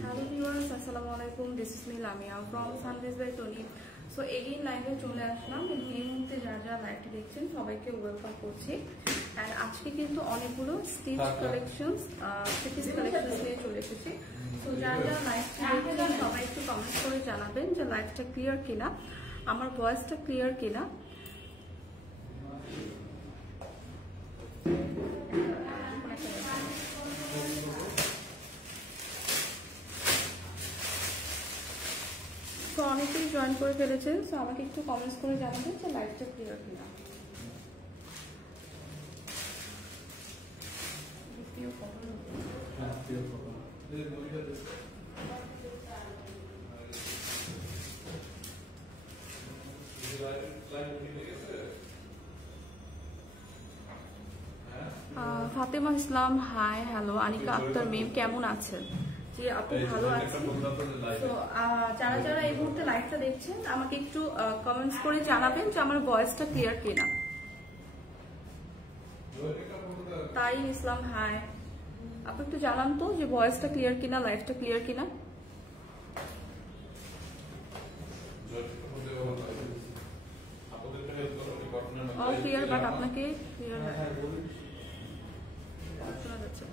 Hello viewers, Assalamualaikum. This is me Lamia from Sundays by Tony. So again লাইভে চলে আসলাম এবং এই মুহূর্তে যারা লাইভটি দেখছেন সবাইকে ওয়েলকাম করছি। এন্ড আজকে কিন্তু অনেকগুলো স্টিচ কালেকশনস নিয়ে চলে এসেছি। সো যারা লাইভটি দেখছেন সবাই একটু কমেন্ট করে জানাবেন যে লাইভটা ক্লিয়ার কিনা, আমার ভয়েসটা ক্লিয়ার কিনা। তো অনেকেই জয়েন করে ফেলেছেন, সো আমাকে একটু কমেন্টস করে জানাবেন যে লাইভটা ক্লিয়ার কিনা। ফাতেমা ইসলাম হাই, হ্যালো। আনিকা আক্তার মেম কেমন আছেন? জি আপু ভালো আছি। তো যারা যারা এই মুহূর্তে লাইভটা দেখছেন আমাকে একটু কমেন্টস করে জানাবেন যে আমার ভয়েসটা ক্লিয়ার কিনা। তাই ইসলাম হাই, আপনি একটু জানান তো যে ভয়েসটা ক্লিয়ার কিনা, লাইভটা ক্লিয়ার কিনা। অল ক্লিয়ার, বাট আপনাকে ক্লিয়ার শোনা যাচ্ছে।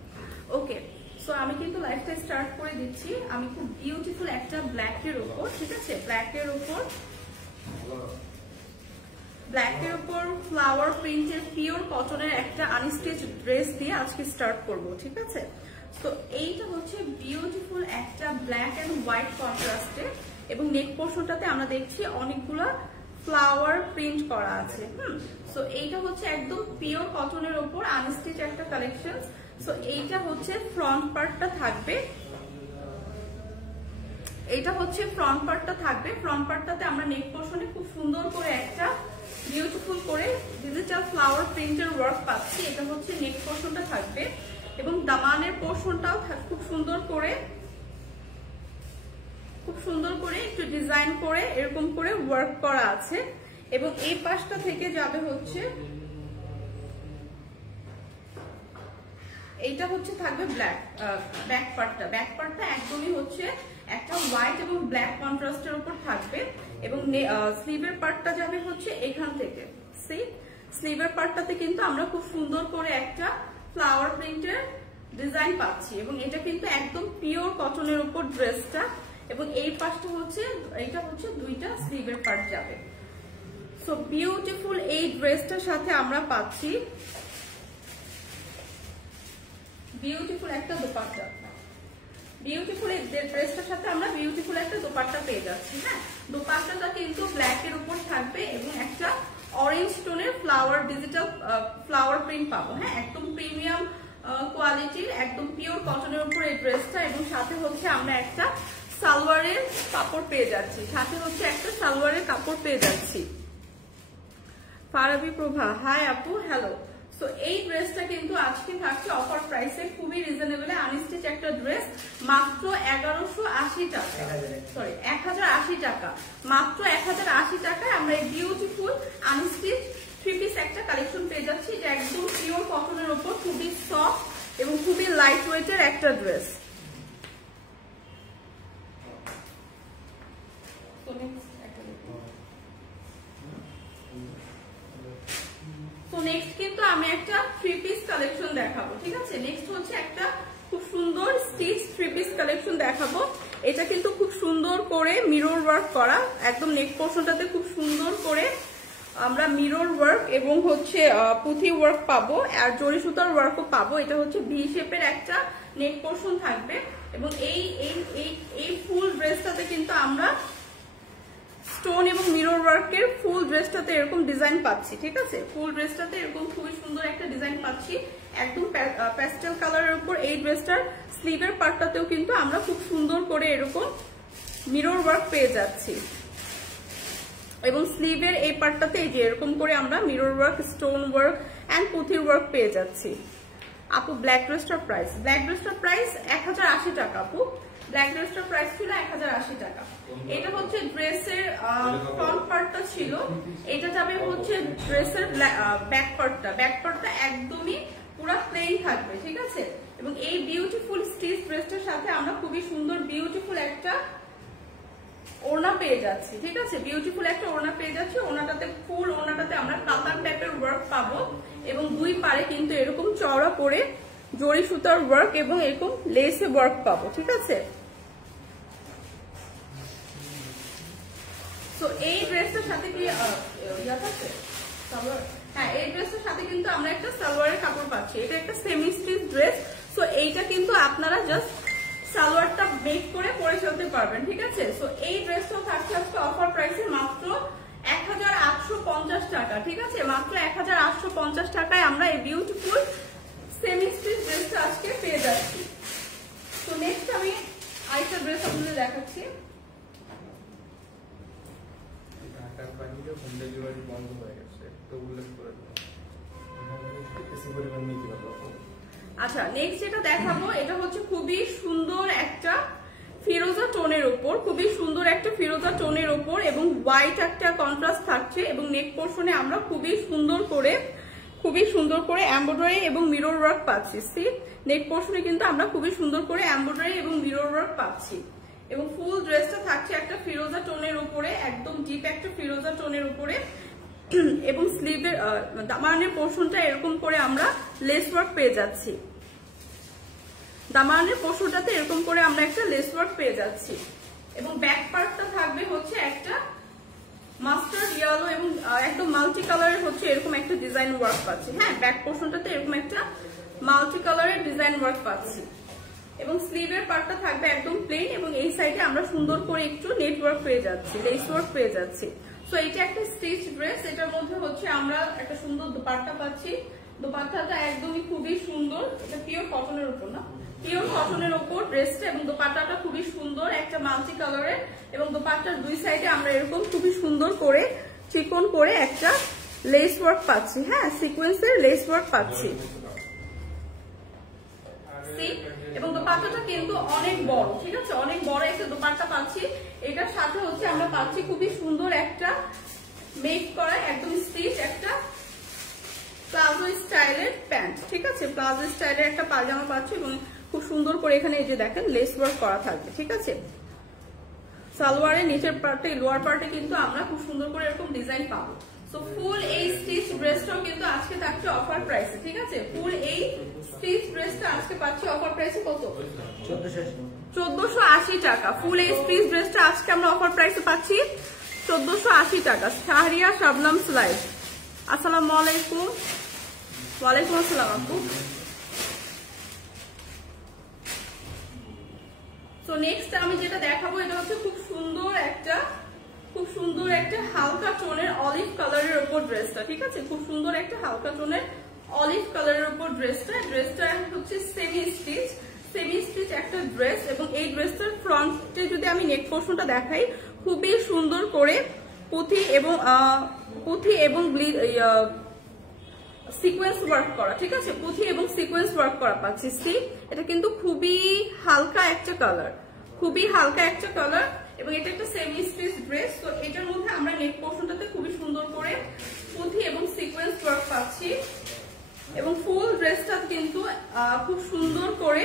ওকে, সো আমি কিন্তু লাইভটা স্টার্ট করে দিচ্ছি। আমি খুব বিউটিফুল একটা ব্ল্যাকের উপর, ঠিক আছে, ব্ল্যাকের উপর ফ্লাওয়ার প্রিন্টের পিওর কটনের একটা আনস্টিচ ড্রেস দিয়ে আজকে স্টার্ট করব, ঠিক আছে। তো এইটা হচ্ছে বিউটিফুল একটা ব্ল্যাক এন্ড হোয়াইট কন্ট্রাস্টে এবং নেক পোর্শনটাতে আমরা দেখছি অনেকগুলা ফ্লাওয়ার প্রিন্ট করা আছে। সো এইটা হচ্ছে একদম পিওর কটনের উপর আনস্টিচ একটা কালেকশন। সো এইটা হচ্ছে ফ্রন্ট পার্টটা থাকবে, ফ্রন্ট পার্টটাতে আমরা নেক পোর্শনে খুব সুন্দর করে একটা বিউটিফুল করে ডিজিটাল ফ্লাওয়ার প্রিন্টের ওয়ার্ক পাচ্ছি। এটা হচ্ছে নেক পোর্শনটা থাকবে এবং দামানের পোর্শনটাও খুব সুন্দর করে একটু ডিজাইন করে এরকম করে ওয়ার্ক করা আছে। এবং এই পাশটা থেকে যাবে হচ্ছে, এইটা হচ্ছে থাকবে ব্যাক পার্টটা একদমই হচ্ছে একটা হোয়াইট এবং ব্ল্যাক কন্ট্রাস্টের উপর থাকবে এবং স্লিভের পার্টটা যাবে হচ্ছে এখান থেকে। স্লিভের পার্টটাতে কিন্তু আমরা খুব সুন্দর করে একটা ফ্লাওয়ার প্রিন্টের ডিজাইন পাচ্ছি এবং এটা কিন্তু একদম পিওর কটনের উপর ড্রেসটা। এবং এই পাশটা হচ্ছে, এইটা হচ্ছে দুইটা স্লিভের পার্ট যাবে। সো বিউটিফুল এই ড্রেসটার সাথে আমরা পাচ্ছি বিউটিফুল একটা দোপাট্টা। বিউটিফুল এই ড্রেসটার সাথে আমরা বিউটিফুল একটা দোপাট্টা পেয়ে যাচ্ছি। হ্যাঁ, দোপাট্টাটা কিন্তু ব্ল্যাক এর উপর থাকবে এবং একটা অরেঞ্জ টোনের ডিজিটাল ফ্লাওয়ার প্রিন্ট পাবো। হ্যাঁ, একদম প্রিমিয়াম কোয়ালিটির একদম পিওর কটনের উপর এই ড্রেসটা এবং সাথে হচ্ছে আমরা একটা সালোয়ারের কাপড় পেয়ে যাচ্ছি। ফারাবি প্রভা হাই আপু, হ্যালো। সো এই ড্রেসটা কিন্তু আজকে থাকছে অফার প্রাইসে, খুবই রিজনেবল আনস্টিচ একটা ড্রেস, মাত্র 1180 টাকা, সরি 1080 টাকা, মাত্র 1080 টাকায় আমরা এই বিউটিফুল আনস্টিচ থ্রি পিস একটা কালেকশন পেয়ে যাচ্ছি। এটা একদম পিওর কটনের উপর খুবই সফট এবং খুবই লাইট ওয়েটের একটা ড্রেস। তো নেক্সট কিন্তু আমি একটা থ্রি পিস কালেকশন দেখাবো, ঠিক আছে। নেক্সট হচ্ছে একটা খুব সুন্দর স্টিচ থ্রি পিস কালেকশন দেখাবো। এটা কিন্তু খুব সুন্দর করে মিরর ওয়ার্ক করা, একদম নেক পোর্শনটাতে খুব সুন্দর করে আমরা মিরর ওয়ার্ক এবং হচ্ছে পুঁথি ওয়ার্ক পাবো আর জরি সুতার ওয়ার্কও পাবো। এটা হচ্ছে ভি শেপের একটা নেক পোর্শন থাকবে এবং এই ফুল ড্রেসটাতে কিন্তু আমরা স্টোন এবং মিরর ওয়ার্কের ফুল ড্রেসটাতে এরকম ডিজাইন পাচ্ছি, ঠিক আছে। ফুল ড্রেসটাতে এরকম খুবই সুন্দর একটা ডিজাইন পাচ্ছি একদম প্যাস্টেল কালারের উপর। এই ড্রেসটার স্লিভের পার্টটাতেও কিন্তু আমরা খুব সুন্দর করে এরকম মিরর ওয়ার্ক পেয়ে যাচ্ছি এবং স্লিভের এই পার্টটাতে এই যে এরকম করে আমরা mirror work, stone work and পুঁথির ওয়ার্ক পেয়ে যাচ্ছি। আপু ব্ল্যাক ড্রেসটার প্রাইস 1080 টাকা। আপু ব্ল্যাক ড্রেসটার প্রাইস ছিল 1080 টাকা। এটা হচ্ছে ড্রেসের ফ্রন্ট পার্টটা ছিল, এটা যাবে হচ্ছে ড্রেসের ব্যাক পার্টটা একদমই পুরো প্লেন থাকবে, ঠিক আছে। এবং এই বিউটিফুল স্টিচ ড্রেসটার সাথে আমরা খুবই সুন্দর বিউটিফুল একটা ওড়না পেয়ে যাচ্ছি। ঠিক আছে, বিউটিফুল একটা ওড়না পেয়ে যাচ্ছি। ওড়নাটাতে ফুল ওড়নাটাতে আমরা কাতান টাইপের ওয়ার্ক পাবো এবং দুই পারে কিন্তু এরকম চওড়া করে জরি সুতার ওয়ার্ক এবং এরকম লেসে ওয়ার্ক পাবো। ঠিক আছে, তো এই ড্রেসটার সাথে কি হ্যাঁ, এই ড্রেসটার সাথে কিন্তু আমরা একটা সালোয়ারের কাপড় পাচ্ছি। এটা একটা সেমি স্টিচ ড্রেস। তো এইটা কিন্তু আপনারা জাস্ট সালোয়ারটা মেক করে পরে চলতে পারবেন। ঠিক আছে, তো এই ড্রেসটাও থাকছে আজকে অফার প্রাইসে মাত্র 1850 টাকা। ঠিক আছে, মাত্র 1850 টাকায় আমরা এই বিউটিফুল সেমি স্টিচ ড্রেসটা আজকে পেয়ে যাচ্ছি। তো নেক্সট আমি আরেকটা ড্রেস আপনাদের দেখাচ্ছি। আচ্ছা, নেক্সট যেটা দেখাবো এটা হচ্ছে খুবই সুন্দর একটা ফিরোজা টোনের উপর, খুবই সুন্দর একটা ফিরোজা টোনের উপর এবং হোয়াইট একটা কন্ট্রাস্ট থাকছে এবং নেক পোর্শনে আমরা খুবই সুন্দর করে এমব্রয়ডারি এবং মিরর ওয়ার্ক পাচ্ছি। সি, নেক পোর্শনে কিন্তু আমরা খুবই সুন্দর করে এমব্রয়ডারি এবং মিরর ওয়ার্ক পাচ্ছি এবং ফুল ড্রেসটা থাকছে একটা ফিরোজা টোনের উপরে, একদম ডিপ একটা ফিরোজা টোনের উপরে এবং স্লিভের দামানের পোর্শনটা এরকম করে আমরা লেস ওয়ার্ক পেয়ে যাচ্ছি। দামানের পোর্শনটাতে এরকম করে আমরা একটা লেস ওয়ার্ক পেয়ে যাচ্ছি এবং ব্যাক পার্টটা থাকবে হচ্ছে একটা মাস্টার্ড ইয়েলো এবং একদম মাল্টি কালারের হচ্ছে এরকম একটা ডিজাইন ওয়ার্ক পাচ্ছি। হ্যাঁ, ব্যাক পোর্শনটাতে এরকম একটা মাল্টি কালারের ডিজাইন ওয়ার্ক পাচ্ছি এবং স্লিভের পার্টটা থাকবে একদম প্লেন এবং এই সাইডে আমরা সুন্দর করে একটু নেটওয়ার্ক পেয়ে যাচ্ছি, লেস ওয়ার্ক পেয়ে যাচ্ছি। সো এটা একটা স্টিচ ড্রেস। এটার মধ্যে হচ্ছে আমরা একটা সুন্দর দোপাট্টা পাচ্ছি। দোপাট্টাটা একদমই খুবই সুন্দর, এটা পিওর কটনের উপর না, পিওর কটনের উপর ড্রেসটা এবং দোপাট্টাটা খুবই সুন্দর একটা মাল্টি কালারের এবং দোপাট্টার দুই সাইডে আমরা এরকম খুবই সুন্দর করে চিকন করে একটা লেস ওয়ার্ক পাচ্ছি। হ্যাঁ, সিকোয়েন্সের লেস ওয়ার্ক পাচ্ছি এবং দোপাট্টাটা কিন্তু অনেক বড়। ঠিক আছে, অনেক বড় একটা দোপাট্টা পাচ্ছি। এটার সাথে হচ্ছে আমরা পাচ্ছি খুবই সুন্দর একটা মেক করা একদম স্টিচ একটা প্লাজো স্টাইলের প্যান্ট। ঠিক আছে, প্লাজো স্টাইলের একটা পায়জামা পাচ্ছি এবং খুব সুন্দর করে এখানে এই যে দেখেন লেস ওয়ার্ক করা থাকবে। ঠিক আছে, সালোয়ারের নিচের পার্টে লোয়ার পার্টে কিন্তু আমরা খুব সুন্দর করে এরকম ডিজাইন পাবো। সো ফুল এই স্টিচ ড্রেসটাও কিন্তু আজকে থাকছে অফার প্রাইসে। ঠিক আছে, ফুল এই স্টিচ ড্রেসটা আজকে পাচ্ছি অফার প্রাইসে কত? 1480 টাকা। ফুল এই স্টিচ ড্রেসটা আজকে আমরা অফার প্রাইসে পাচ্ছি 1480 টাকা। শাহরিয়া শাবনাম স্লাইড, আসসালামু আলাইকুম। ওয়ালাইকুম আসসালাম আপু। তো নেক্সট আমি যেটা দেখাবো এটা হচ্ছে খুব সুন্দর একটা হালকা টোনের অলিভ কালারের উপর ড্রেসটা। ঠিক আছে, খুব সুন্দর একটা হালকা টোনের অলিভ কালারের উপর ড্রেসটা হচ্ছে সেমি স্টিচ একটা ড্রেস এবং এই ড্রেসটার ফ্রন্টে যদি আমি নেক পোর্শনটা দেখাই খুবই সুন্দর করে পুঁথি এবং সিকোয়েন্স ওয়ার্ক করা। ঠিক আছে, পুঁথি এবং সিকোয়েন্স ওয়ার্ক করা পাচ্ছি। সি, এটা কিন্তু খুবই হালকা একটা কালার এবং এটা একটা সেমি স্টিচ ড্রেস। তো এটার মধ্যে আমরা নেক পোর্শনটাতে খুবই সুন্দর করে পুঁথি এবং সিকোয়েন্স ওয়ার্ক পাচ্ছি এবং ফুল ড্রেসটা কিন্তু খুব সুন্দর করে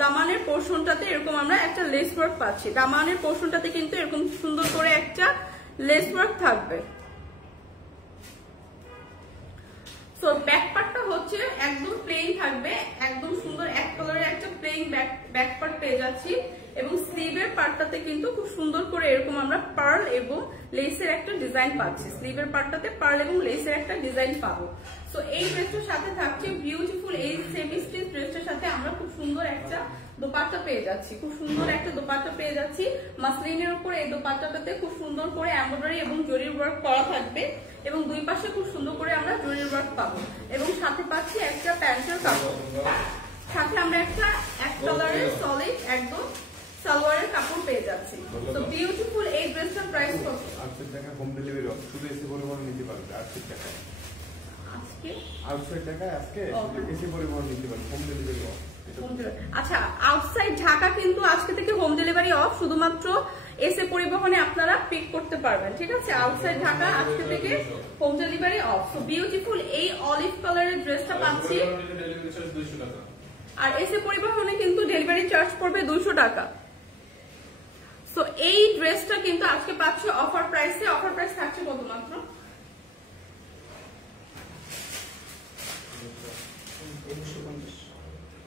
দামানের পোর্শনটাতে এরকম আমরা একটা লেস ওয়ার্ক পাচ্ছি। দামানের পোর্শনটাতে কিন্তু এরকম সুন্দর করে একটা লেস ওয়ার্ক থাকবে। সো ব্যাক পার্টটা হচ্ছে একদম প্লেন থাকবে, একদম সুন্দর এক কালারের একটা প্লেন ব্যাক পার্ট পেয়ে যাচ্ছি এবং স্লিভের পার্টটাতে কিন্তু খুব সুন্দর করে এরকম আমরা পার্ল এবং লেসের একটা ডিজাইন পাচ্ছি। স্লিভের পার্টটাতে পার্ল এবং লেসের একটা ডিজাইন পাবো। সো এই ড্রেসটার সাথে থাকছে বিউটিফুল এই সেমি স্টিচ ড্রেসটার সাথে আমরা খুব সুন্দর একটা দোপাট্টা পেয়ে যাচ্ছি। মাসলিনের উপর এই দোপাট্টাটাতে খুব সুন্দর করে এমব্রয়ডারি এবং জরির ওয়ার্ক করা থাকবে এবং দুই পাশে খুব সুন্দর করে আমরা জরির ওয়ার্ক পাবো এবং সাথে পাচ্ছি একটা প্যান্টের কাপড়, সাথে আমরা একটা এক কালারের সলিড একদম সালোয়ারের কাপড় পেয়ে যাচ্ছি। তো বিউটিফুল এই ড্রেসটার প্রাইস কত? 800 টাকা হোম ডেলিভারি শুধু এসে পরিবহন নিতে পারবে। 800 টাকা আজকে 800 টাকা আজকে এসে পরিবহন নিতে পারবে, হোম ডেলিভারি অফ। আচ্ছা, আউটসাইড ঢাকা কিন্তু আজকে থেকে হোম ডেলিভারি অফ, শুধুমাত্র এসে পরিবহনে আপনারা পিক করতে পারবেন। ঠিক আছে, আউটসাইড ঢাকা আজকে থেকে home delivery of. So beautiful এই অলিভ কালারের ড্রেসটা পাচ্ছি আর এসে পরিবহনে কিন্তু ডেলিভারি চার্জ পড়বে 200 টাকা। সো এই ড্রেসটা কিন্তু আজকে পাচ্ছে অফার প্রাইসে। অফার প্রাইস থাকছে কত? মাত্র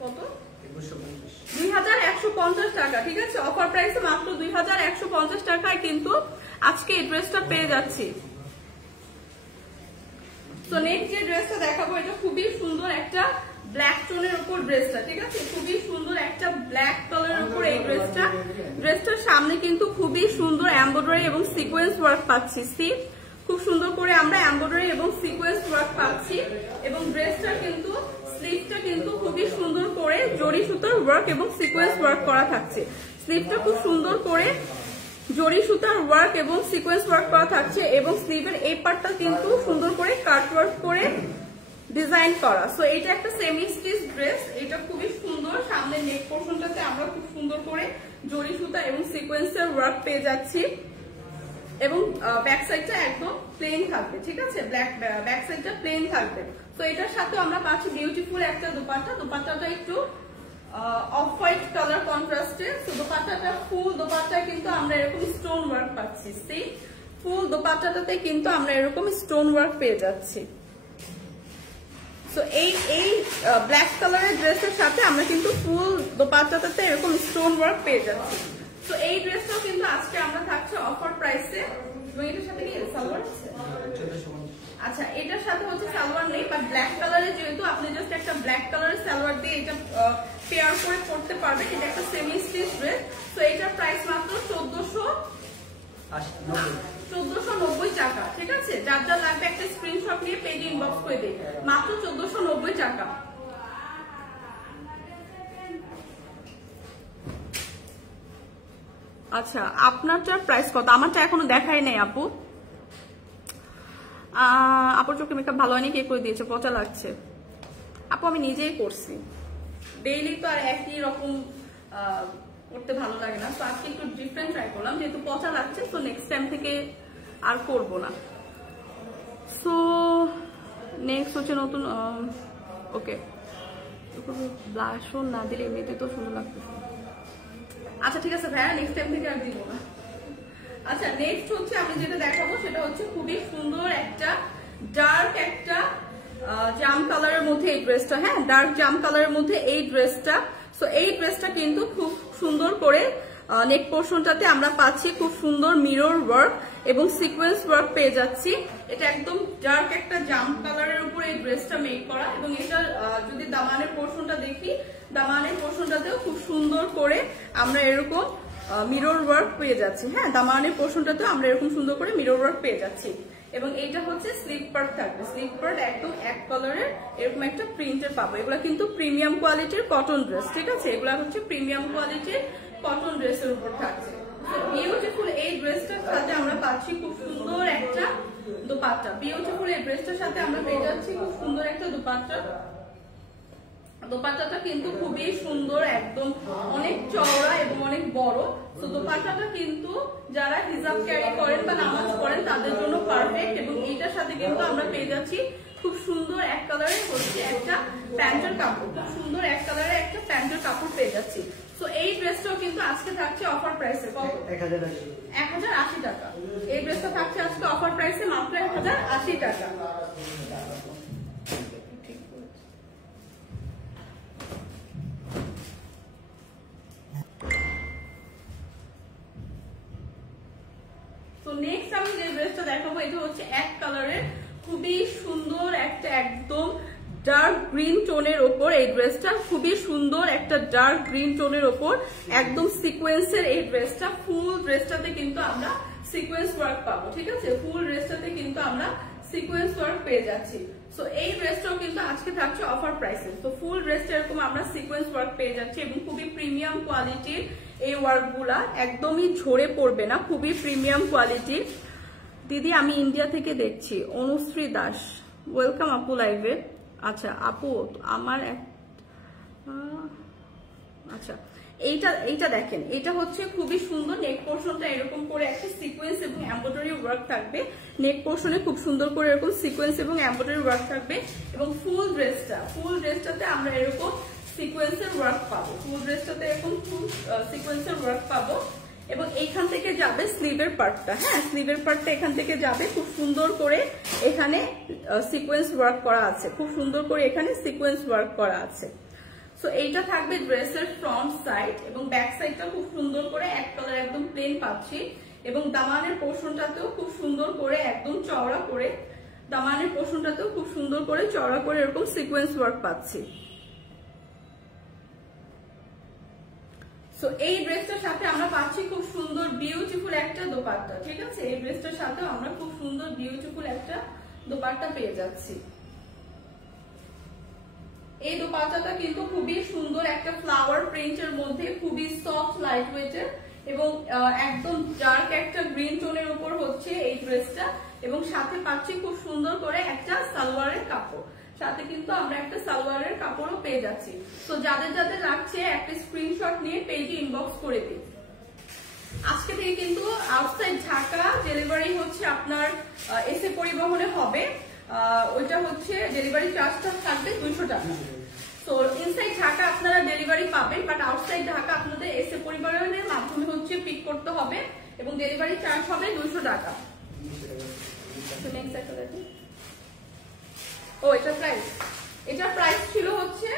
কত? 2150 টাকা। ঠিক আছে, অফার প্রাইসে মাত্র 2150 টাকায় কিন্তু আজকে এই ড্রেসটা পেয়ে যাচ্ছি। তো নেক্সট যে ড্রেসটা দেখাবো এটা খুবই সুন্দর একটা ব্ল্যাক টোনের উপর ড্রেসটা। ঠিক আছে, খুবই সুন্দর একটা ব্ল্যাক কালারের উপর এই ড্রেসটা। ড্রেসটার সামনে কিন্তু খুবই সুন্দর এমব্রয়ডারি এবং সিকোয়েন্স ওয়ার্ক পাচ্ছি। সি খুব সুন্দর করে আমরা এমব্রয়ডারি এবং সিকোয়েন্স ওয়ার্ক পাচ্ছি এবং ড্রেসটা কিন্তু স্লিভটা কিন্তু খুবই সুন্দর করে জরি সুতার ওয়ার্ক এবং সিকোয়েন্স ওয়ার্ক করা থাকছে। স্লিভটা খুব সুন্দর করে জরি সুতার ওয়ার্ক এবং সিকোয়েন্স ওয়ার্ক করা থাকছে এবং স্লিভের এই পার্টটা কিন্তু সুন্দর করে কাট ওয়ার্ক করে ডিজাইন করা। সো এটা একটা সেমি স্টিচ ড্রেস। এটা খুবই সুন্দর। সামনে নেক পোর্শনটাতে আমরা খুব সুন্দর করে জরি সুতা এবং সিকোয়েন্সের ওয়ার্ক পেয়ে যাচ্ছি এবং ব্যাক সাইডটা একদম প্লেন থাকবে। ঠিক আছে, ব্যাক সাইডটা প্লেন থাকবে। তো এটার সাথে আমরা পাচ্ছি বিউটিফুল একটা দোপাট্টা। দোপাট্টাটা একটু অফ হোয়াইট কালার কন্ট্রাস্টে। তো দোপাট্টাটা ফুল দোপাট্টায় কিন্তু আমরা এরকম স্টোন ওয়ার্ক পাচ্ছি। সি ফুল দোপাট্টাটাতে কিন্তু আমরা এরকম স্টোন ওয়ার্ক পেয়ে যাচ্ছি। তো এই ব্ল্যাক কালারের ড্রেসের সাথে আমরা কিন্তু ফুল দোপাট্টাটাতে এরকম স্টোন ওয়ার্ক পেয়ে যাচ্ছি। তো এই ড্রেসটাও কিন্তু আজকে আমরা থাকছে অফার প্রাইসে এবং এটার সাথে কি সালোয়ার আছে? আচ্ছা, এটার সাথে হচ্ছে সালোয়ার নেই, বাট ব্ল্যাক কালারের যেহেতু আপনি জাস্ট একটা ব্ল্যাক কালারের সালোয়ার দিয়ে এটা পেয়ার করে পড়তে পারবেন। এটা একটা সেমি স্টিচ ড্রেস। তো এটার প্রাইস মাত্র 1490 টাকা। ঠিক আছে, যার যা লাগবে একটা স্ক্রিনশট নিয়ে পেজে ইনবক্স করে দিন। মাত্র 1490 টাকা। আচ্ছা, আপনারটার প্রাইস কত? আমারটা এখনো দেখাই নাই আপু। আপুর চোখে মেকআপ ভালো হয়নি, কে করে দিয়েছে? পচা লাগছে। আপু আমি নিজেই করছি, ডেইলি তো আর একই রকম করতে ভালো লাগে না। তো আজকে একটু ডিফারেন্ট ট্রাই করলাম, যেহেতু পচা লাগছে। তো নেক্সট টাইম থেকে আর করব না। সো নেক্সট হচ্ছে নতুন। ওকে, ব্লাশও না দিলে এমনিতে তো সুন্দর লাগতেছে। আচ্ছা ঠিক আছে ভাইয়া, নেক্সট টাইম থেকে আর দিব না। আচ্ছা, নেক্সট হচ্ছে আমি যেটা দেখাবো সেটা হচ্ছে খুবই সুন্দর একটা ডার্ক একটা জাম কালারের মধ্যে এই ড্রেসটা। হ্যাঁ, ডার্ক জাম কালারের মধ্যে এই ড্রেসটা। সো এই ড্রেসটা কিন্তু খুব সুন্দর করে নেক পোর্শনটাতে আমরা পাচ্ছি খুব সুন্দর মিরর ওয়ার্ক এবং সিকোয়েন্স ওয়ার্ক পেয়ে যাচ্ছি। এটা একদম ডার্ক একটা জাম কালারের উপর এই ড্রেসটা মেক করা এবং এটা যদি দামানের পোর্শনটা দেখি, দামানের পোর্শনটাতেও খুব সুন্দর করে আমরা এরকম মিরর ওয়ার্ক পেয়ে যাচ্ছি। হ্যাঁ, দামানের পোর্শনটাতেও আমরা এরকম সুন্দর করে মিরর ওয়ার্ক পেয়ে যাচ্ছি এবং এইটা হচ্ছে স্লিভ পার্ট থাকবে। স্লিভ পার্ট একদম এক কালারের এরকম একটা প্রিন্টের পাবো। এগুলা কিন্তু প্রিমিয়াম কোয়ালিটির কটন ড্রেস। ঠিক আছে, এগুলা হচ্ছে প্রিমিয়াম কোয়ালিটির কটন ড্রেসের উপর থাকছে। বিউটিফুল এই ড্রেসটার সাথে আমরা পাচ্ছি খুব সুন্দর একটা দোপাট্টা। বিউটিফুল এই ড্রেসটার সাথে আমরা পেয়ে যাচ্ছি খুব সুন্দর একটা দোপাট্টা। দোপাট্টাটা কিন্তু খুবই সুন্দর, একদম অনেক চওড়া এবং অনেক বড়। তো দোপাট্টাটা কিন্তু যারা হিজাব ক্যারি করেন বা নামাজ পড়েন তাদের জন্য পারফেক্ট এবং এইটার সাথে কিন্তু আমরা পেয়ে যাচ্ছি খুব সুন্দর এক কালারের হচ্ছে একটা প্যান্টের কাপড়। খুব সুন্দর এক কালারের একটা প্যান্টের কাপড় পেয়ে যাচ্ছি। তো এই ড্রেসটাও কিন্তু আজকে থাকছে অফার প্রাইসে। কত? 1080 টাকা। এই ড্রেসটা থাকছে আজকে অফার প্রাইসে মাত্র 1080 টাকা। তো নেক্সট আমি যে ড্রেসটা দেখাবো এটা হচ্ছে এক কালারের খুবই সুন্দর একটা একদম ডার্ক গ্রিন টোনের ওপর এই ড্রেসটা। খুবই সুন্দর একটা ডার্ক গ্রিন টোনের ওপর একদম সিকোয়েন্সের এই ড্রেসটা। ফুল ড্রেসটাতে কিন্তু আমরা সিকোয়েন্স ওয়ার্ক পাবো। ঠিক আছে, ফুল ড্রেসটাতে কিন্তু আমরা সিকোয়েন্স ওয়ার্ক পেয়ে যাচ্ছি। সো এই ড্রেসটাও কিন্তু আজকে থাকছে অফার প্রাইসে। তো ফুল ড্রেসটা এরকম আমরা সিকোয়েন্স ওয়ার্ক পেয়ে যাচ্ছি এবং খুবই প্রিমিয়াম কোয়ালিটির এই ওয়ার্ক গুলা, একদমই ঝরে পড়বে না, খুবই প্রিমিয়াম কোয়ালিটির। দিদি আমি ইন্ডিয়া থেকে দেখছি। অনুশ্রী দাস, ওয়েলকাম আপু লাইভে। আচ্ছা আপু আমার আচ্ছা এইটা দেখেন, এটা হচ্ছে খুবই সুন্দর। নেক পোর্শনটা এরকম করে একটা সিকোয়েন্স এবং এমব্রয়ডারি ওয়ার্ক থাকবে। নেক পোর্শনে খুব সুন্দর করে এরকম সিকোয়েন্স এবং এমব্রয়ডারি ওয়ার্ক থাকবে এবং ফুল ড্রেসটাতে আমরা এরকম সিকোয়েন্সের ওয়ার্ক পাবো, ফুল ড্রেসটাতে এরকম ফুল সিকোয়েন্সের ওয়ার্ক পাবো। এবং এইখান থেকে যাবে স্লিভের পার্টটা, হ্যাঁ স্লিভের পার্টটা এখান থেকে যাবে, খুব সুন্দর করে এখানে সিকোয়েন্স ওয়ার্ক করা আছে, খুব সুন্দর করে এখানে সিকোয়েন্স ওয়ার্ক করা আছে। সো এইটা থাকবে ড্রেসের ফ্রন্ট সাইড, এবং ব্যাক সাইডটা খুব সুন্দর করে এক কালার একদম প্লেন পাচ্ছি। এবং দামানের পোর্শনটাতেও খুব সুন্দর করে একদম চওড়া করে, দামানের পোর্শনটাতেও খুব সুন্দর করে চওড়া করে এরকম সিকোয়েন্স ওয়ার্ক পাচ্ছি। সো এই ড্রেসটার সাথে আমরা পাচ্ছি খুব সুন্দর বিউটিফুল একটা দোপাট্টা, ঠিক আছে? এই ড্রেসটার সাথে আমরা খুব সুন্দর বিউটিফুল একটা দোপাট্টা পেয়ে যাচ্ছি। এই দোপাট্টাটা কিন্তু খুবই সুন্দর একটা ফ্লাওয়ার প্রিন্টের মধ্যে, খুবই সফট লাইট ওয়েটের, এবং একদম ডার্ক একটা গ্রিন টোনের উপর হচ্ছে এই ড্রেসটা। এবং সাথে পাচ্ছি খুব সুন্দর করে একটা সালোয়ারের কাপড়, সাথে কিন্তু আমরা একটা সালোয়ারের কাপড়ও পেয়ে যাচ্ছি। তো যাদের যাদের লাগছে একটা স্ক্রিনশট নিয়ে পেজে ইনবক্স করে দিন। আজকে থেকে কিন্তু আউটসাইড ঢাকা ডেলিভারি হচ্ছে আপনার এসে পরিবহনে হবে, ওইটা হচ্ছে ডেলিভারি চার্জটা থাকবে 200 টাকা। তো ইনসাইড ঢাকা আপনারা ডেলিভারি পাবেন, বাট আউটসাইড ঢাকা আপনাদের এসে পরিবহনের মাধ্যমে হচ্ছে পিক করতে হবে, এবং ডেলিভারি চার্জ হবে 200 টাকা। ও এটার প্রাইস ছিল হচ্ছে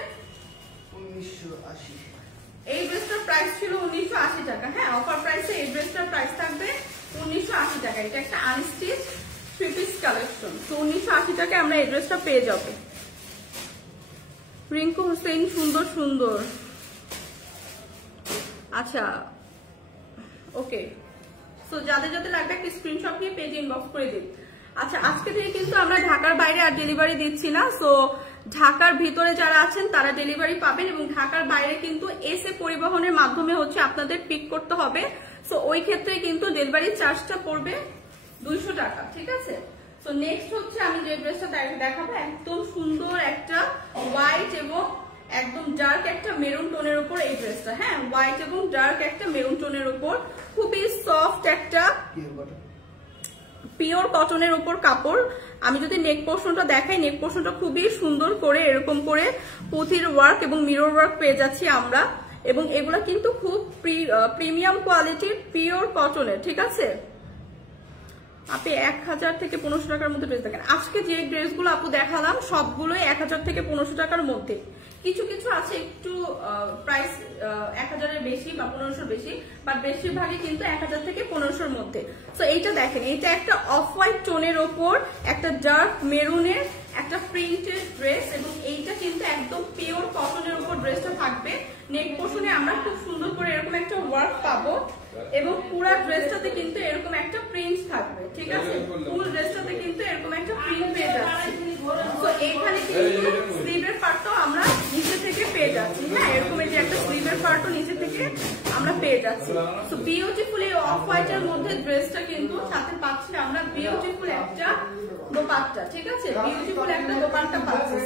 1980। এই ড্রেসটার প্রাইস ছিল 1980 টাকা। হ্যাঁ, অফার প্রাইসে এই ড্রেসটার প্রাইস থাকবে 1980 টাকা। এটা একটা আনস্টিচ থ্রি পিস কালেকশন। তো 1980 টাকায় আমরা এই ড্রেসটা পেয়ে যাবো। রিঙ্কু হোসেন, সুন্দর সুন্দর। আচ্ছা, ওকে। সো যাদের যাদের লাগবে একটা স্ক্রিনশট নিয়ে পেজে ইনবক্স করে দিন। আচ্ছা, আজকে থেকে কিন্তু আমরা ঢাকার বাইরে আর ডেলিভারি দিচ্ছি না। সো ঢাকার ভিতরে যারা আছেন তারা ডেলিভারি পাবেন, এবং ঢাকার বাইরে কিন্তু এসে পরিবহনের মাধ্যমে হচ্ছে আপনাদের পিক করতে হবে। সো ওই ক্ষেত্রে কিন্তু ডেলিভারি চার্জটা পড়বে 200 টাকা, ঠিক আছে? তো নেক্সট হচ্ছে আমি যে ড্রেসটা দেখাবো, একদম সুন্দর একটা হোয়াইট এবং একদম ডার্ক একটা মেরুন টোনের উপর এই ড্রেসটা। হ্যাঁ, হোয়াইট এবং ডার্ক একটা মেরুন টোনের উপর, খুবই সফট একটা পিওর কটনের উপর কাপড়। আমি যদি নেক পোর্শনটা দেখাই, নেক পোর্শনটা খুবই সুন্দর করে এরকম করে পুঁথির ওয়ার্ক এবং মিরর ওয়ার্ক পেয়ে যাচ্ছি আমরা, এবং এগুলা কিন্তু খুব প্রিমিয়াম কোয়ালিটির পিওর কটনের, ঠিক আছে? আপনি 1000 থেকে 1500 টাকার মধ্যে ড্রেস দেখেন। আজকে যে ড্রেসগুলো আপু দেখালাম সবগুলোই 1000 থেকে 1500 টাকার মধ্যে। কিছু কিছু আছে একটু প্রাইস 1000-এর বেশি বা 1500 বেশি, বাট বেশিরভাগই কিন্তু 1000 থেকে 1500-এর মধ্যে। তো এইটা দেখেন, এটা একটা অফ হোয়াইট টোনের ওপর একটা ডার্ক মেরুনের একটা প্রিন্টেড ড্রেস, এবং এইটা কিন্তু একদম পিওর কটনের উপর ড্রেসটা থাকবে। নেক পোর্শনে আমরা খুব সুন্দর করে এরকম একটা ওয়ার্ক পাবো, এবং পুরো ড্রেসটাতে কিন্তু এরকম একটা প্রিন্ট থাকবে, ঠিক আছে? ফুল ড্রেসটাতে কিন্তু এরকম একটা প্রিন্ট পেয়ে যাচ্ছি। তো এইখানে কিন্তু স্লিভের পার্টটাও আমরা নিচে থেকে পেয়ে যাচ্ছি। হ্যাঁ, এরকম এই যে একটা স্লিভের পার্টও নিচে থেকে আমরা পেয়ে যাচ্ছি। তো বিউটিফুল এই অফ হোয়াইটের মধ্যে ড্রেসটা কিন্তু সাথে পাচ্ছি আমরা বিউটিফুল একটা দোপাট্টা, ঠিক আছে? বিউটিফুল একটা দোপাট্টা পাচ্ছি,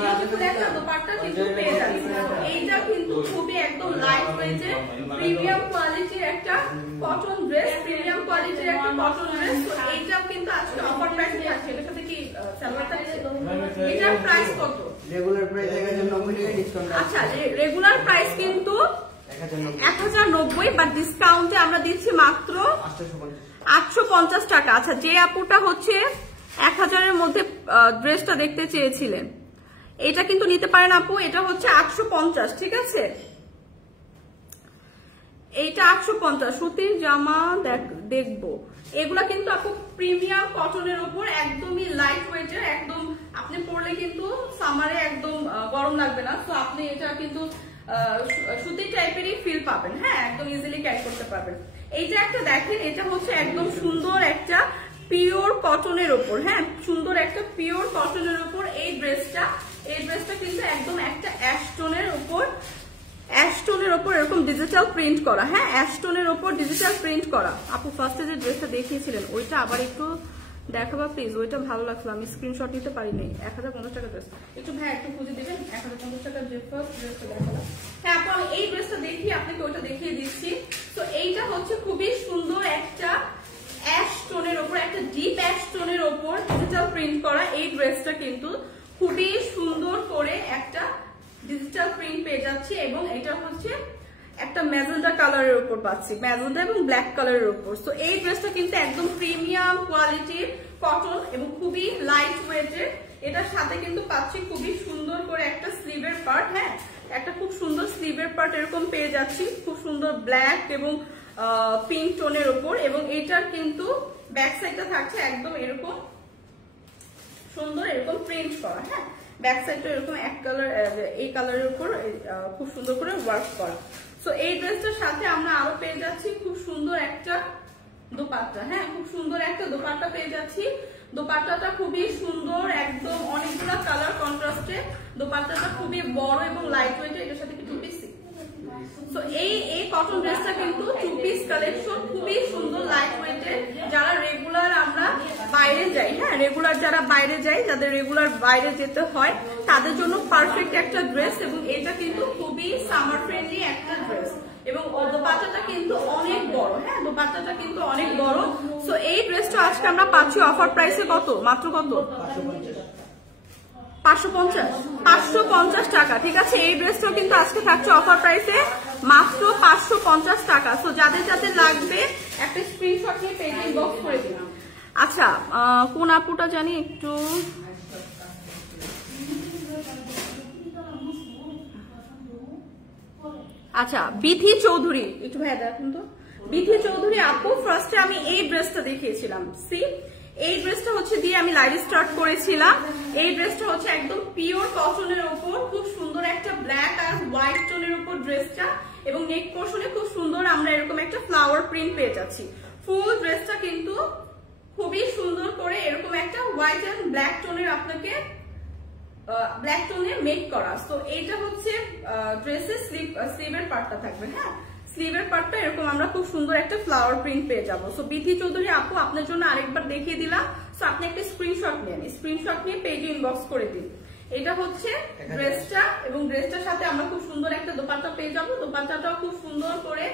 বিউটিফুল একটা দোপাট্টা কিন্তু পেয়ে যাচ্ছি। এইটা কিন্তু খুবই একদম লাইট ওয়েটের প্রিমিয়াম কোয়ালিটির একটা কটন ড্রেস, প্রিমিয়াম কোয়ালিটির একটা কটন ড্রেস। তো এইটাও কিন্তু আজকে অফার প্রাইস থাকছে। এটার সাথে কি সালোয়ারটা আছে? এটার প্রাইস কত? রেগুলার প্রাইস 1090 টাকা ডিসকাউন্ট। আচ্ছা, রেগুলার প্রাইস কিন্তু 1090, বাট ডিসকাউন্টে আমরা দিচ্ছি মাত্র 850 টাকা। আচ্ছা, যে আপুটা হচ্ছে 1000-এর মধ্যে ড্রেসটা দেখতে চেয়েছিলেন, এটা কিন্তু নিতে পারেন আপু। এটা হচ্ছে 850, ঠিক আছে? এইটা 850 সুতির জামা দেখবো। এগুলা কিন্তু আপু প্রিমিয়াম কটনের উপর, একদমই লাইট ওয়েটের, একদম আপনি পরলে কিন্তু সামারে একদম গরম লাগবে না। তো আপনি এটা কিন্তু সুতির টাইপেরই ফিল পাবেন। হ্যাঁ, একদম ইজিলি ক্যারি করতে পারবেন। এইটা একটা দেখেন, এটা হচ্ছে একদম সুন্দর একটা পিওর কটনের উপর। হ্যাঁ, সুন্দর একটা পিওর কটনের উপর এই ড্রেসটা কিন্তু একদম একটা অ্যাশটোনের উপর, অ্যাশটোনের উপর এরকম ডিজিটাল প্রিন্ট করা। হ্যাঁ, অ্যাশটোনের উপর ডিজিটাল প্রিন্ট করা। আপু ফার্স্টে যে ড্রেসটা দেখিয়েছিলেন ওইটা আবার একটু দেখাবা প্লিজ, ওইটা ভালো লাগলো, আমি স্ক্রিনশট নিতে পারিনি। 1050 টাকা ড্রেস, একটু ভাই একটু খুঁজে দিবেন। 1050 টাকার যে ফার্স্ট ড্রেসটা দেখালাম। হ্যাঁ আপু, আমি এই ড্রেসটা দেখিয়ে আপনাকে ওইটা দেখিয়ে দিচ্ছি। তো এইটা হচ্ছে খুবই সুন্দর একটা অ্যাশ টোনের ওপর, একটা ডিপ অ্যাশ টোনের ওপর ডিজিটাল প্রিন্ট করা এই ড্রেসটা কিন্তু খুবই সুন্দর করে একটা ডিজিটাল প্রিন্ট পেয়ে যাচ্ছি এবং এটা হচ্ছে একটা ম্যাজেন্ডা কালারের উপর পাচ্ছি, ম্যাজেন্ডা এবং ব্ল্যাক কালারের উপর। তো এই ড্রেসটা কিন্তু একদম প্রিমিয়াম কোয়ালিটির কটন এবং খুবই লাইট ওয়েটের। এটার সাথে কিন্তু পাচ্ছি খুবই সুন্দর করে একটা স্লিভের পার্ট, হ্যাঁ একটা খুব সুন্দর স্লিভের পার্ট এরকম পেয়ে যাচ্ছি, খুব সুন্দর ব্ল্যাক এবং পিঙ্ক টোনের উপর। এবং এটার কিন্তু ব্যাক সাইডটা থাকছে একদম এরকম সুন্দর এরকম প্রিন্ট করা, হ্যাঁ ব্যাক সাইডটা এরকম এক কালার, এই কালারের উপর খুব সুন্দর করে ওয়ার্ক করা। সো এই ড্রেসটার সাথে আমরা আরো পেয়ে যাচ্ছি খুব সুন্দর একটা দোপাট্টা, হ্যাঁ খুব সুন্দর একটা দোপাট্টা পেয়ে যাচ্ছি। দোপাট্টাটা খুবই সুন্দর, একদম অনেকগুলো কালার কন্ট্রাস্টে। দোপাট্টাটা খুবই বড় এবং লাইট ওয়েট, এটার সাথে কি টু পিস। সো এই কটন ড্রেসটা কিন্তু টু পিস কালেকশন, খুবই সুন্দর লাইট ওয়েটের। যারা রেগুলার আমরা বাইরে যাই, হ্যাঁ রেগুলার যারা বাইরে যাই, যাদের রেগুলার বাইরে যেতে হয় তাদের জন্য পারফেক্ট একটা ড্রেস। এবং এটা কিন্তু খুবই সামার ফ্রেন্ডলি একটা ড্রেস এবং দোপাট্টাটা কিন্তু অনেক বড়, হ্যাঁ দোপাট্টাটা কিন্তু অনেক বড়। সো এই ড্রেসটা আজকে আমরা পাচ্ছি অফার প্রাইসে কত, মাত্র কত 550 টাকা, ঠিক আছে। এই ড্রেসটাও কিন্তু আজকে থাকছে অফার প্রাইসে মাত্র 550 টাকা। সো যাদের যাদের লাগবে একটা স্ক্রিনশট নিয়ে পেজে ইনবক্স করে দিন। আচ্ছা কোন আপুটা জানি একটু, আচ্ছা বিথি চৌধুরী, একটু ভাইয়া দেখুন তো। বিথি চৌধুরী আপু, ফার্স্টে আমি এই ড্রেসটা দেখিয়েছিলাম, সি এই ড্রেসটা হচ্ছে দিয়ে আমি লাইভ স্টার্ট করেছিলাম। এই ড্রেসটা হচ্ছে একদম পিওর কটনের উপর, খুব সুন্দর একটা ব্ল্যাক আর হোয়াইট টোনের উপর ড্রেসটা। এবং নেক পোর্শনে খুব সুন্দর আমরা এরকম একটা ফ্লাওয়ার প্রিন্ট পেয়ে যাচ্ছি। ফুল ড্রেসটা কিন্তু খুবই সুন্দর করে এরকম একটা হোয়াইট এন্ড ব্ল্যাক টোনের আপনাকে ব্ল্যাক টোনে মেক করা। তো এইটা হচ্ছে ড্রেসের স্লিভের পার্টটা থাকবে, হ্যাঁ স্লিভের পার্টটা এরকম আমরা খুব সুন্দর একটা ফ্লাওয়ার প্রিন্ট পেয়ে যাবো। সো বিথি চৌধুরী আপু আপনার জন্য আরেকবার দেখিয়ে দিলাম। সো আপনি একটা স্ক্রিনশট নিয়ে স্ক্রিনশট নিয়ে পেজে ইনবক্স করে দিন। এটা হচ্ছে ড্রেসটা এবং ড্রেসটার সাথে আমরা খুব সুন্দর একটা দোপাট্টা পেয়ে যাবো। দোপাট্টাটাও খুব সুন্দর করে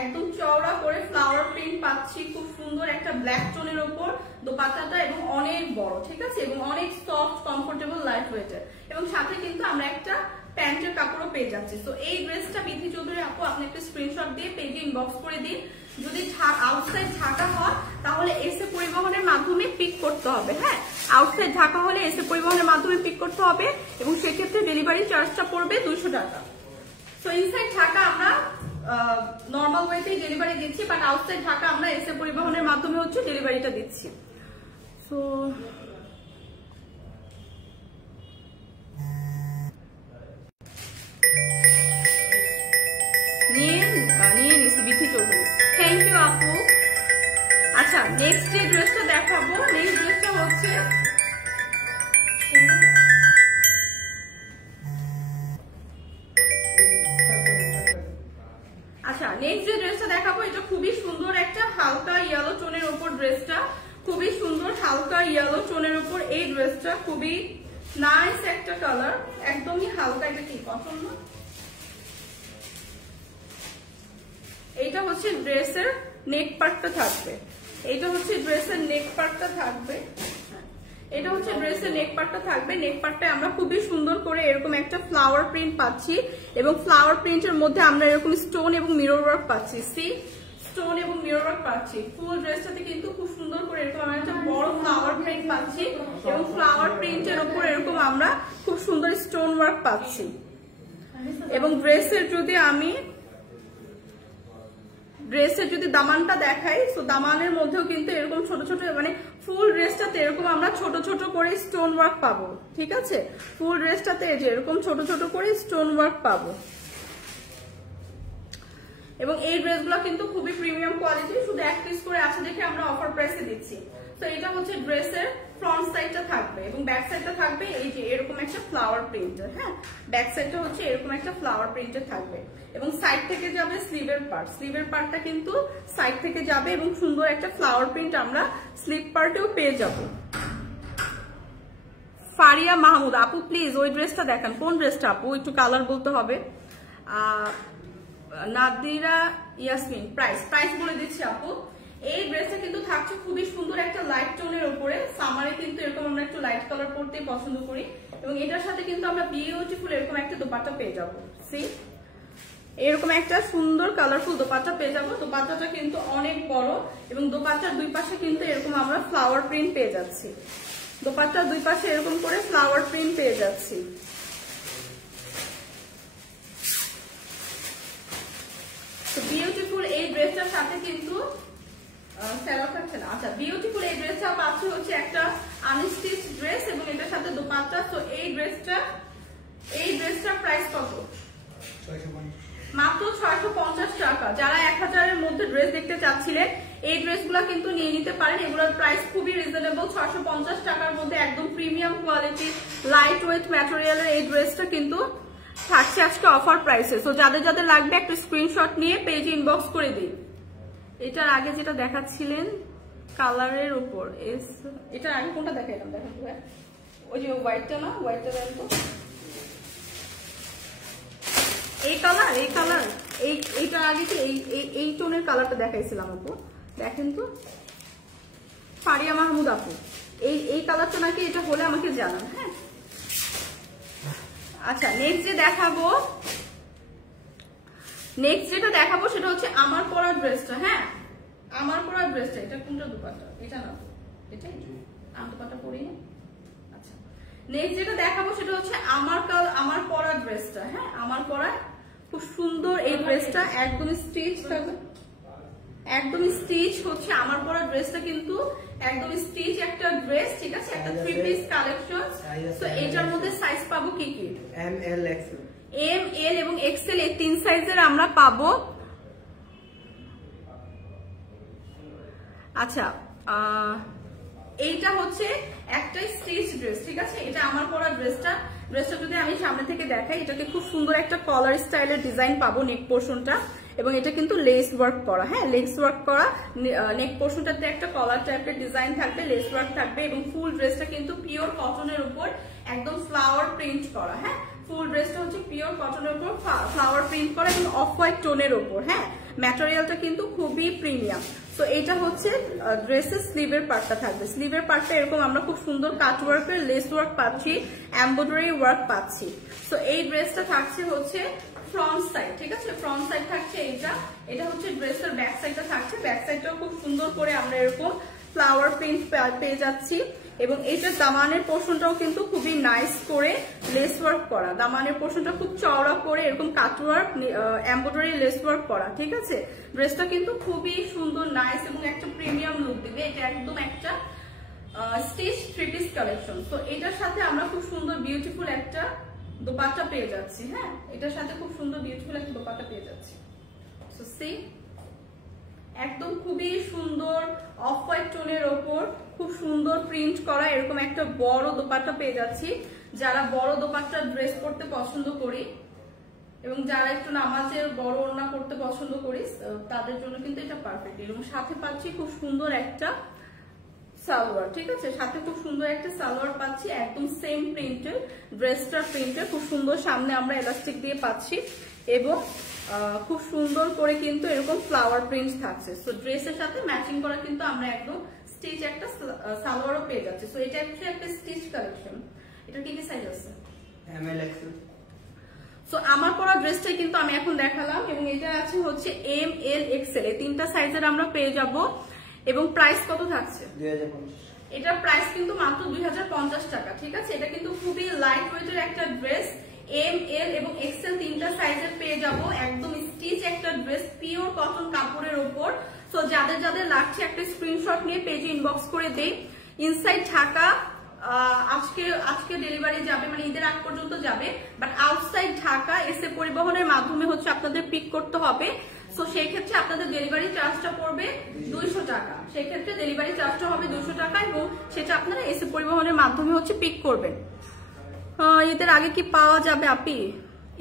একদম চওড়া করে ফ্লাওয়ার প্রিন্ট পাচ্ছি, খুব সুন্দর একটা ব্ল্যাক টোনের উপর দোপাট্টাটা এবং অনেক বড়, ঠিক আছে এবং অনেক সফট কমফোর্টেবল লাইট ওয়েটের। এবং সাথে কিন্তু আমরা একটা প্যান্টের কাপড়ও পেয়ে যাচ্ছি। তো এই ড্রেসটা বিথি চৌধুরী আপু আপনি একটা স্ক্রিনশট দিয়ে পেজে ইনবক্স করে দিন। যদি আউটসাইড ঢাকা হয় তাহলে এসে পরিবহনের মাধ্যমে পিক করতে হবে, হ্যাঁ আউটসাইড ঢাকা হলে এসে পরিবহনের মাধ্যমে পিক করতে হবে এবং সেক্ষেত্রে ডেলিভারি চার্জটা পড়বে 200 টাকা। সো ইনসাইড ঢাকা আমরা নর্মাল ওয়েতেই ডেলিভারি দিচ্ছি, বাট আউটসাইড ঢাকা আমরা এসে পরিবহনের মাধ্যমে হচ্ছে ডেলিভারিটা দিচ্ছি। সো নিয়ে নিচ্ছি বিথি চৌধুরী, থ্যাংক ইউ আপু। আচ্ছা নেক্সট যে ড্রেসটা দেখাবো, নেক্সট ড্রেসটা হচ্ছে নেক্সট যে ড্রেসটা দেখাবো এটা খুবই সুন্দর একটা হালকা ইয়েলো টোনের উপর ড্রেসটা, খুবই সুন্দর হালকা ইয়েলো টোনের উপর এই ড্রেসটা, খুবই নাইস একটা কালার, একদমই হালকা। এটা কি কটন না? এইটা হচ্ছে ড্রেসের নেক পার্টটা থাকবে, এইটা হচ্ছে ড্রেসের নেক পার্টটা থাকবে, এটা হচ্ছে ড্রেসের নেক পার্টটা থাকবে। নেক পার্টটা আমরা খুবই সুন্দর করে এরকম একটা ফ্লাওয়ার প্রিন্ট পাচ্ছি এবং ফ্লাওয়ার প্রিন্টের মধ্যে আমরা এরকম স্টোন এবং মিরর ওয়ার্ক পাচ্ছি, সি স্টোন এবং মিরর ওয়ার্ক পাচ্ছি। ফুল ড্রেসটাতে কিন্তু খুব সুন্দর করে এরকম আমরা একটা বড় ফ্লাওয়ার প্রিন্ট পাচ্ছি এবং ফ্লাওয়ার প্রিন্টের উপর এরকম আমরা খুব সুন্দর স্টোন ওয়ার্ক পাচ্ছি। এবং ড্রেসের যদি দামানটা দেখাই, তো দামানের মধ্যেও কিন্তু এরকম ছোট ছোট মানে ফুল ড্রেসটাতে এরকম আমরা ছোট ছোট করে স্টোন ওয়ার্ক পাবো, ঠিক আছে ফুল ড্রেসটাতে এই যে এরকম ছোট ছোট করে স্টোন ওয়ার্ক পাবো। এবং এই ড্রেসগুলো কিন্তু খুবই প্রিমিয়াম কোয়ালিটি, শুধু এক পিস করে আছে দেখে আমরা অফার প্রাইসে দিচ্ছি। তো এটা হচ্ছে ড্রেসের ফ্রন্ট সাইডটা থাকবে এবং ব্যাক সাইডটা থাকবে এই যে এরকম একটা ফ্লাওয়ার প্রিন্টের, হ্যাঁ ব্যাক সাইডটা হচ্ছে এরকম একটা ফ্লাওয়ার প্রিন্টের থাকবে এবং সাইড থেকে যাবে স্লিভের পার্ট, স্লিভের পার্টটা কিন্তু সাইড থেকে যাবে এবং সুন্দর একটা ফ্লাওয়ার প্রিন্ট আমরা স্লিভ পার্টেও পেয়ে যাব। ফারিয়া মাহমুদ আপু প্লিজ ওই ড্রেসটা দেখান, কোন ড্রেসটা আপু একটু কালার বলতে হবে। নাদিরা ইয়াসমিন প্রাইস বলে দিচ্ছি আপু। এই ড্রেসটা কিন্তু থাকছে খুবই সুন্দর একটা লাইট টোনের উপরে, সামারে কিন্তু এরকম আমরা একটু লাইট কালার পরতে পছন্দ করি। এবং এটার সাথে কিন্তু আমরা বিউটিফুল এরকম একটা দোপাট্টা পেয়ে যাবো। সি এরকম একটা সুন্দর কালারফুল দোপাট্টা পেয়ে যাবো। দোপাট্টাটা কিন্তু অনেক বড় এবং দোপাট্টার দুই পাশে কিন্তু এরকম আমরা ফ্লাওয়ার প্রিন্ট পেয়ে যাচ্ছি। দোপাট্টার দুই পাশে এরকম করে ফ্লাওয়ার প্রিন্ট পেয়ে যাচ্ছি। তো বিউটিফুল এই ড্রেসটার সাথে কিন্তু আচ্ছা বিউটিফুল এই ড্রেসটা পাচ্ছি হচ্ছে একটা আনস্টিচ ড্রেস এবং এটার সাথে দোপাট্টা। তো এই ড্রেসটার প্রাইস কত? মাত্র 650 টাকা। যারা 1000 এর মধ্যে ড্রেস দেখতে চাচ্ছিলেন এই ড্রেসগুলো কিন্তু নিয়ে নিতে পারেন। এগুলোর প্রাইস খুবই রিজনেবল, 650 টাকার মধ্যে একদম প্রিমিয়াম কোয়ালিটি লাইট ওয়েট ম্যাটেরিয়ালের এই ড্রেসটা কিন্তু থাকছে আজকে অফার প্রাইসে। তো যাদের যাদের লাগবে একটা স্ক্রিনশট নিয়ে পেজে ইনবক্স করে দিন। এটার আগে যেটা দেখাচ্ছিলেন কালারের উপর, এটার আগে কোনটা দেখাইলাম? দেখেন ওই যে হোয়াইটটা না, হোয়াইটটা দেখেন তো। এই কালার এইটার আগে কি এই টোনের কালারটা দেখাইছিলাম আপু, দেখেন তো ফারিয়া মাহমুদ আপু। এই কালারটা নাকি এটা হলে আমাকে জানান। হ্যাঁ আচ্ছা নেক্সট যেটা দেখাবো সেটা হচ্ছে আমার পরা ড্রেসটা। হ্যাঁ আমার পরা ড্রেসটা, এটা কোনটা দোপাট্টা? এটা না তো, এটাই আমি দোপাট্টা পরি না। আচ্ছা নেক্সট যেটা দেখাবো সেটা হচ্ছে আমার পরা ড্রেসটা। হ্যাঁ আমার পরা খুব সুন্দর এই ড্রেসটা, একদম স্টিচ থাকবে, একদম স্টিচ হচ্ছে আমার পরা ড্রেসটা কিন্তু একদম স্টিচ একটা ড্রেস, ঠিক আছে? একটা 3 পিস কালেকশন। তো এটার মধ্যে সাইজ পাবো কি কি? এম, এল, এক্সেল। এম, এল এবং এক্সেল এই 3 সাইজের আমরা পাবো। আচ্ছা এইটা হচ্ছে একটা স্টিচ ড্রেস, ঠিক আছে? এটা আমার পরা ড্রেসটা যদি আমি সামনে থেকে দেখাই, এটাকে খুব সুন্দর একটা কলার স্টাইলের ডিজাইন পাবো নেক পোর্শনটা, এবং এটা কিন্তু লেস ওয়ার্ক করা। হ্যাঁ লেস ওয়ার্ক করা, নেক পোর্শনটাতে একটা কলার টাইপের ডিজাইন থাকবে, লেস ওয়ার্ক থাকবে এবং ফুল ড্রেসটা কিন্তু পিওর কটনের উপর একদম ফ্লাওয়ার প্রিন্ট করা। হ্যাঁ ফুল ড্রেসটা হচ্ছে পিওর কটনের উপর ফ্লাওয়ার প্রিন্ট করা এবং অফ হোয়াইট টোনের উপর। হ্যাঁ ম্যাটেরিয়ালটা কিন্তু খুবই প্রিমিয়াম। তো এটা হচ্ছে ড্রেসের স্লিভের পার্টটা থাকবে। স্লিভের পার্টটা এরকম আমরা খুব সুন্দর কাট ওয়ার্কের লেস ওয়ার্ক পাচ্ছি, এমব্রয়ডারি ওয়ার্ক পাচ্ছি। তো এই ড্রেসটা থাকছে হচ্ছে ফ্রন্ট সাইড, ঠিক আছে? ফ্রন্ট সাইড থাকছে এটা হচ্ছে ড্রেসের ব্যাক সাইডটা থাকছে। ব্যাক সাইডটাও খুব সুন্দর করে আমরা এরকম ফ্লাওয়ার প্রিন্ট পেয়ে যাচ্ছি এবং এইটার দামানের পোর্শনটাও কিন্তু খুবই নাইস করে লেস ওয়ার্ক করা। দামানের পোর্শনটা খুব চওড়া করে এরকম কাট ওয়ার্ক এমব্রয়ডারি লেস ওয়ার্ক করা, ঠিক আছে? ড্রেসটা কিন্তু খুবই সুন্দর নাইস এবং একটা প্রিমিয়াম লুক দিবে। এটা একদম একটা স্টিচ 3 পিস কালেকশন। তো এটার সাথে আমরা খুব সুন্দর বিউটিফুল একটা দোপাট্টা পেয়ে যাচ্ছি। হ্যাঁ এটার সাথে খুব সুন্দর বিউটিফুল একটা দোপাট্টা পেয়ে যাচ্ছি। সো সি একদম খুবই সুন্দর অফ হোয়াইট টোনের ওপর খুব সুন্দর প্রিন্ট করা এরকম একটা বড় দোপাট্টা পেয়ে যাচ্ছি। যারা বড় দোপাট্টা ড্রেস পরতে পছন্দ করি এবং যারা একটু নামাজের বড় ওড়না পরতে পছন্দ করি তাদের জন্য কিন্তু এটা পারফেক্ট। এবং সাথে পাচ্ছি খুব সুন্দর একটা সালোয়ার, ঠিক আছে? সাথে খুব সুন্দর একটা সালোয়ার পাচ্ছি, একদম সেম প্রিন্টের, ড্রেসটার প্রিন্টের খুব সুন্দর। সামনে আমরা এলাস্টিক দিয়ে পাচ্ছি এবং খুব সুন্দর করে কিন্তু এরকম ফ্লাওয়ার প্রিন্ট থাকছে। সো ড্রেসের সাথে ম্যাচিং করা কিন্তু আমরা একদম স্টিচ একটা সালোয়ারও পেয়ে যাচ্ছি। সো এটা হচ্ছে একটা স্টিচ কালেকশন। এটা কি কি সাইজ আছে? এম, এল, এক্সেল। সো আমার পরা ড্রেসটাই কিন্তু আমি এখন দেখালাম এবং এটা আছে হচ্ছে এম, এল, এক্সেল এই 3টা সাইজের আমরা পেয়ে যাব। এবং প্রাইস কত থাকছে? 2050। এটার প্রাইস কিন্তু মাত্র 2050 টাকা, ঠিক আছে? এটা কিন্তু খুবই লাইট ওয়েটের একটা ড্রেস। এম, এল এবং এক্সেল 3টা সাইজের পেয়ে যাব। একদম স্টিচ একটা ড্রেস পিওর কটন কাপড়ের উপর। সো যাদের যাদের লাগছে একটা স্ক্রিনশট নিয়ে পেজে ইনবক্স করে দেই। ইনসাইড ঢাকা আজকে ডেলিভারি যাবে, মানে ঈদের আগ পর্যন্ত যাবে, বাট আউটসাইড ঢাকা এসে পরিবহনের মাধ্যমে হচ্ছে আপনাদের পিক করতে হবে। সো সেই ক্ষেত্রে আপনাদের ডেলিভারি চার্জটা পড়বে 200 টাকা। সেই ক্ষেত্রে ডেলিভারি চার্জটা হবে 200 টাকা এবং সেটা আপনারা এসে পরিবহনের মাধ্যমে হচ্ছে পিক করবেন। ঈদের আগে কি পাওয়া যাবে আপি?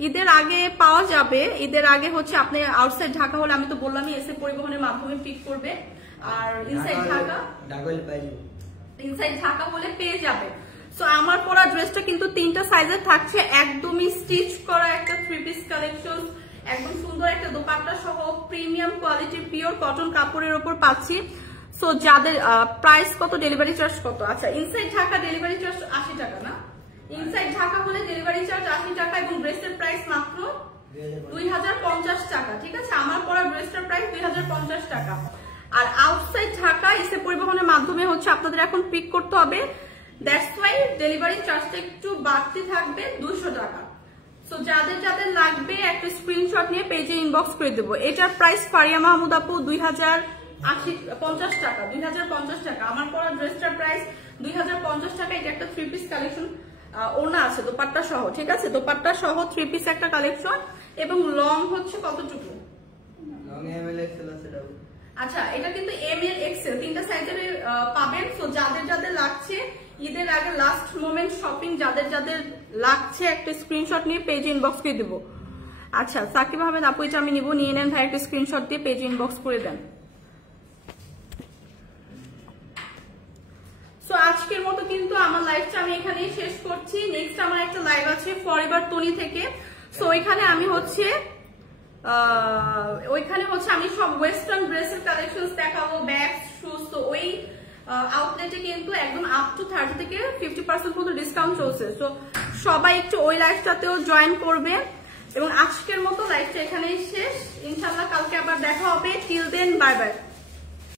ঈদের আগে পাওয়া যাবে। ঈদের আগে হচ্ছে আপনি আউটসাইড ঢাকা হলে আমি তো বললামই এসে পরিবহনের মাধ্যমে পিক করবে, আর ইনসাইড ঢাকা হলে পেয়ে যাবে। সো আমার পরা ড্রেসটা কিন্তু 3টা সাইজের থাকছে, একদমই স্টিচ করা একটা 3 পিস কালেকশন, একদম সুন্দর একটা দোপাট্টা সহ প্রিমিয়াম কোয়ালিটির পিওর কটন কাপড়ের উপর পাচ্ছি। সো যাদের প্রাইস কত, ডেলিভারি চার্জ কত? আচ্ছা ইনসাইড ঢাকা ডেলিভারি চার্জ 80 টাকা না? ইনসাইড ঢাকা হলে ডেলিভারি চার্জ 80 টাকা এবং ড্রেসের প্রাইস মাত্র 2050 টাকা। ঠিক আছে, আমার পরা ড্রেসটার প্রাইস 2050 টাকা। আর আউটসাইড ঢাকা এসে পরিবহনের মাধ্যমে হচ্ছে আপনাদের এখন পিক করতে হবে, দ্যাটস ওয়াই ডেলিভারি চার্জটা একটু বাড়তি থাকবে 200 টাকা। সো যাদের যাদের লাগবে একটা স্ক্রিনশট নিয়ে পেজে ইনবক্স করে দেবো। এটার প্রাইস ফারিয়া মাহমুদ আপু 2050 টাকা, 2050 টাকা। আমার পরা ড্রেসটার প্রাইস 2050 টাকা। এটা একটা 3 পিস কালেকশন, ওনা আছে দোপাট্টা সহ। ঠিক আছে, দোপাট্টা সহ 3 পিস একটা কালেকশন এবং লং হচ্ছে কতটুকু? লং এমএল এক্সেল আছে ডাবল। আচ্ছা, এটা কিন্তু এমএল এক্সেল তিনটা সাইজের পাবেন। সো যাদের যাদের লাগছে ঈদের আগে লাস্ট মোমেন্ট শপিং, যাদের যাদের লাগছে একটা স্ক্রিনশট নিয়ে পেজ ইনবক্স করে দেবো। আচ্ছা, সাকিব আহমেদ আপু এটা আমি নিব, নিয়ে নেন ভাই, একটা স্ক্রিনশট দিয়ে পেজ ইনবক্স করে দেন। সো আজকের মতো কিন্তু আমার লাইভটা আমি এখানেই শেষ করছি। নেক্সট আমার একটা লাইভ আছে ফরএভার টনি থেকে। সো ওইখানে আমি হচ্ছে আমি সব ওয়েস্টার্ন ড্রেসের কালেকশনস দেখাবো, ব্যাগ, শুজ। তো ওই আউটলেটে কিন্তু একদম আপ টু 30 থেকে 50% পর্যন্ত ডিসকাউন্ট চলছে। সো সবাই একটু ওই লাইভটাতেও জয়েন করবে। এবং আজকের মতো লাইভটা এখানেই শেষ। ইনশাআল্লাহ কালকে আবার দেখা হবে। Till then, bye by.